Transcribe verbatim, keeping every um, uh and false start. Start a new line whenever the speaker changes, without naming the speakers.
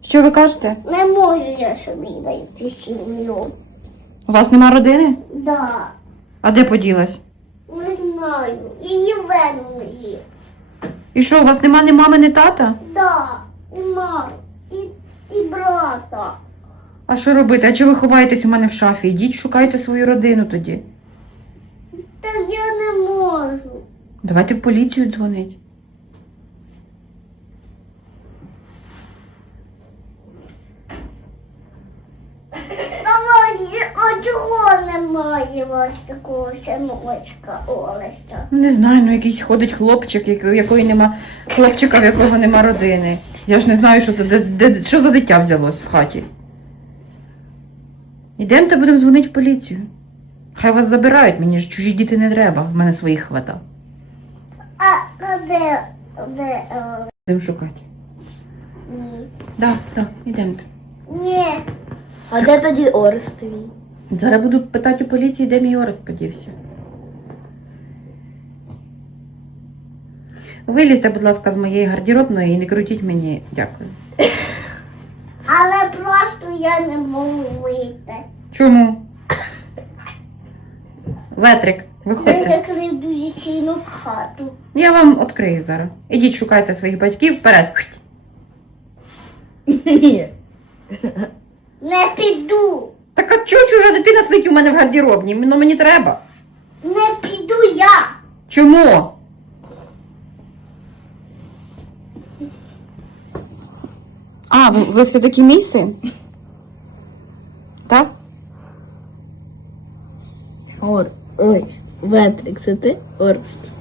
Що ви кажете?
Не можу я собі знайти сім'ю.
У вас нема родини?
Да.
А де поділась?
Не знаю. Її венули.
І що, у вас нема ні мами, ні тата?
Да. І маму. І, і брата.
А що робити? А чого ви ховаєтесь у мене в шафі? Ідіть, шукайте свою родину тоді.
Так я не можу.
Давайте в поліцію дзвонить.
А вас, а чого немає у вас такого синочка Олеся?
Не знаю, ну якийсь ходить хлопчик, якого- якої нема хлопчика, в якого нема родини. Я ж не знаю, що це де, де, що за дитя взялось в хаті. Ідемте, будемо дзвонити в поліцію. Хай вас забирають, мені ж чужі діти не треба, в мене своїх хвата.
А, а де, де Олеся?
Будемо шукати.
Ні.
Так, так, ідемте.
Ні.
А де тоді Орест твій?
Зараз буду питати у поліції, де мій Орест подівся. Вилізьте, будь ласка, з моєї гардеробної і не крутіть мені. Дякую.
Але просто я не можу вийти.
Чому? Ветрик,
Я
виходьте.
закрив дуже сильно хату.
Я вам відкрию зараз. Ідіть, шукайте своїх батьків вперед.
Ні.
Не піду.
Так а чого чужа дитина сидить у мене в гардеробній? Ну мені треба.
Не піду я.
Чому? А, ви, ви все-таки мій син? Так?
Ор. Ой, Ветрик, це ти? Орест.